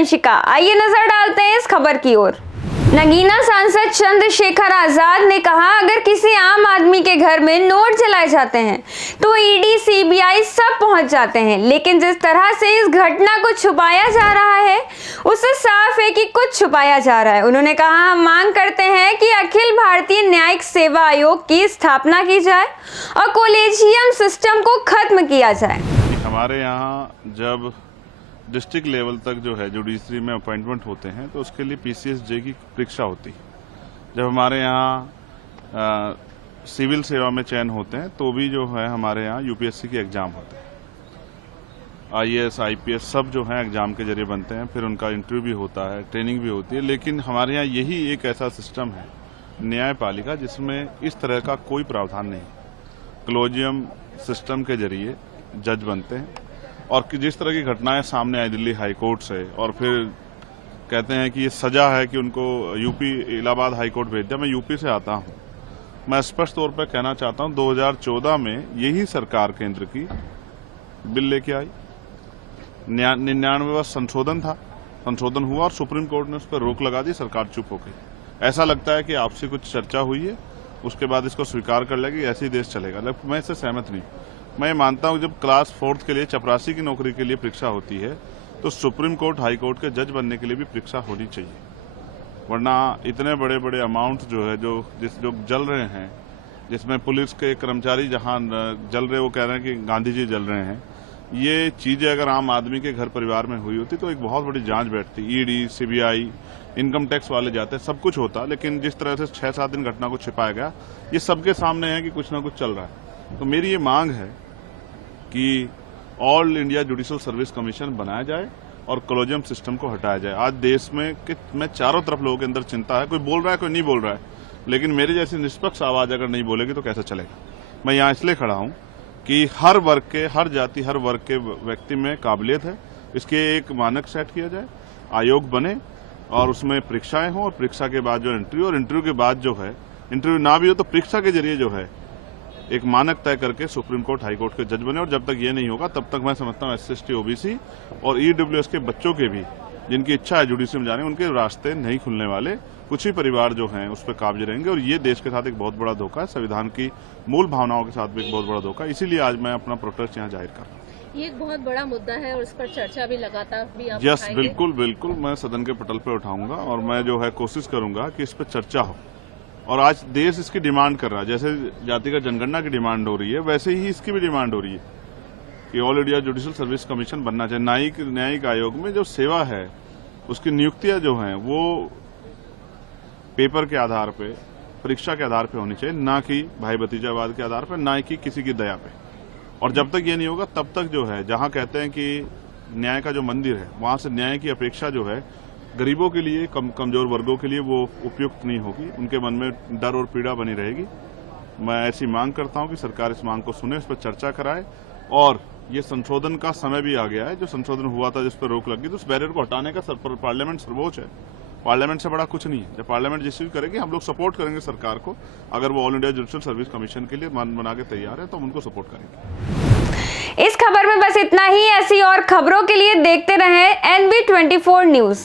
वंशिका। आइए नजर डालते हैं इस खबर की ओर। नगीना सांसद चंद्रशेखर आजाद ने कहा, अगर किसी आम आदमी के घर में नोट जलाए जाते हैं तो ईडी, सीबीआई सब पहुंच जाते हैं, लेकिन जिस तरह से इस घटना को छुपाया जा रहा है उससे साफ है कि कुछ छुपाया जा रहा है। उन्होंने कहा, हम मांग करते हैं कि अखिल भारतीय न्यायिक सेवा आयोग की स्थापना की जाए और कॉलेजियम सिस्टम को खत्म किया जाए। हमारे यहाँ जब डिस्ट्रिक्ट लेवल तक जो है जुडिशरी में अपॉइंटमेंट होते हैं तो उसके लिए पीसीएसजे की परीक्षा होती है। जब हमारे यहाँ सिविल सेवा में चयन होते हैं तो भी जो है हमारे यहाँ यूपीएससी के एग्ज़ाम होते हैं। आईएएस, आईपीएस सब जो है एग्ज़ाम के जरिए बनते हैं, फिर उनका इंटरव्यू भी होता है, ट्रेनिंग भी होती है। लेकिन हमारे यहाँ यही एक ऐसा सिस्टम है न्यायपालिका जिसमें इस तरह का कोई प्रावधान नहीं। कॉलेजियम सिस्टम के जरिए जज बनते हैं और जिस तरह की घटनाएं सामने आई दिल्ली हाई कोर्ट से, और फिर कहते हैं कि ये सजा है कि उनको यूपी इलाहाबाद हाई कोर्ट भेज दिया। मैं यूपी से आता हूं, मैं स्पष्ट तौर पर कहना चाहता हूं 2014 में यही सरकार केंद्र की बिल लेके आई, 99वां संशोधन हुआ और सुप्रीम कोर्ट ने उस पर रोक लगा दी, सरकार चुप हो गई। ऐसा लगता है कि आपसे कुछ चर्चा हुई है, उसके बाद इसको स्वीकार कर लेगी, ऐसे ही देश चलेगा। मैं इससे सहमत नहीं। मैं मानता हूं जब क्लास 4th के लिए चपरासी की नौकरी के लिए परीक्षा होती है तो सुप्रीम कोर्ट, हाई कोर्ट के जज बनने के लिए भी परीक्षा होनी चाहिए, वरना इतने बड़े बड़े अमाउंट जो है जो जल रहे हैं, जिसमें पुलिस के कर्मचारी जहां जल रहे, वो कह रहे हैं कि गांधी जी जल रहे हैं। ये चीजें अगर आम आदमी के घर परिवार में हुई होती तो एक बहुत बड़ी जांच बैठती, ईडी, सीबीआई, इनकम टैक्स वाले जाते, सब कुछ होता। लेकिन जिस तरह से 6-7 दिन घटना को छिपाया गया, ये सबके सामने है कि कुछ ना कुछ चल रहा है। तो मेरी ये मांग है कि all India judicial service commission बनाया जाए और कॉलेजियम सिस्टम को हटाया जाए। आज देश में चारों तरफ लोगों के अंदर चिंता है, कोई बोल रहा है, कोई नहीं बोल रहा है, लेकिन मेरी जैसी निष्पक्ष आवाज अगर नहीं बोलेगी तो कैसे चलेगा। मैं यहाँ इसलिए खड़ा हूँ कि हर वर्ग के, हर जाति, हर वर्ग के व्यक्ति में काबिलियत है, इसके एक मानक सेट किया जाए, आयोग बने और उसमें परीक्षाएं हों, और परीक्षा के बाद जो इंटरव्यू, और इंटरव्यू के बाद जो है, इंटरव्यू ना भी हो तो परीक्षा के जरिए जो है एक मानक तय करके सुप्रीम कोर्ट, हाई कोर्ट के जज बने। और जब तक ये नहीं होगा तब तक मैं समझता हूँ SC/ST, OBC और EWS के बच्चों के भी, जिनकी इच्छा है जुडिशरी में जाने, उनके रास्ते नहीं खुलने वाले। कुछ ही परिवार जो हैं उस पर काबिज रहेंगे और ये देश के साथ एक बहुत बड़ा धोखा है, संविधान की मूल भावनाओं के साथ भी एक बहुत बड़ा धोखा है। इसीलिए आज मैं अपना प्रोटेस्ट यहाँ जाहिर कर रहा हूँ। ये एक बहुत बड़ा मुद्दा है और इस पर चर्चा भी लगातार भी आप यस, बिल्कुल मैं सदन के पटल पर उठाऊंगा और मैं जो है कोशिश करूंगा कि इस पर चर्चा हो। और आज देश इसकी डिमांड कर रहा है, जैसे जातिगत जनगणना की डिमांड हो रही है, वैसे ही इसकी भी डिमांड हो रही है कि all India judicial service commission बनना चाहिए। न्यायिक आयोग में जो सेवा है उसकी नियुक्तियां जो हैं वो पेपर के आधार पे, परीक्षा के आधार पे होनी चाहिए, ना कि भाई भतीजावाद के आधार पे, ना कि किसी की दया पे। और जब तक ये नहीं होगा तब तक जो है, जहां कहते हैं कि न्याय का जो मंदिर है, वहां से न्याय की अपेक्षा जो है गरीबों के लिए, कमजोर वर्गों के लिए वो उपयुक्त नहीं होगी, उनके मन में डर और पीड़ा बनी रहेगी। मैं ऐसी मांग करता हूं कि सरकार इस मांग को सुने, इस पर चर्चा कराए। और ये संशोधन का समय भी आ गया है, जो संशोधन हुआ था जिस पर रोक लगी, तो उस बैरियर को हटाने का पार्लियामेंट सर्वोच्च है, पार्लियामेंट से बड़ा कुछ नहीं है। जब पार्लियामेंट जिस चीज करेगी, हम लोग सपोर्ट करेंगे सरकार को। अगर वो all India judicial service commission के लिए मन बना के तैयार है तो हम उनको सपोर्ट करेंगे। इस खबर में बस इतना ही। ऐसी और खबरों के लिए देखते रहें NB24 न्यूज।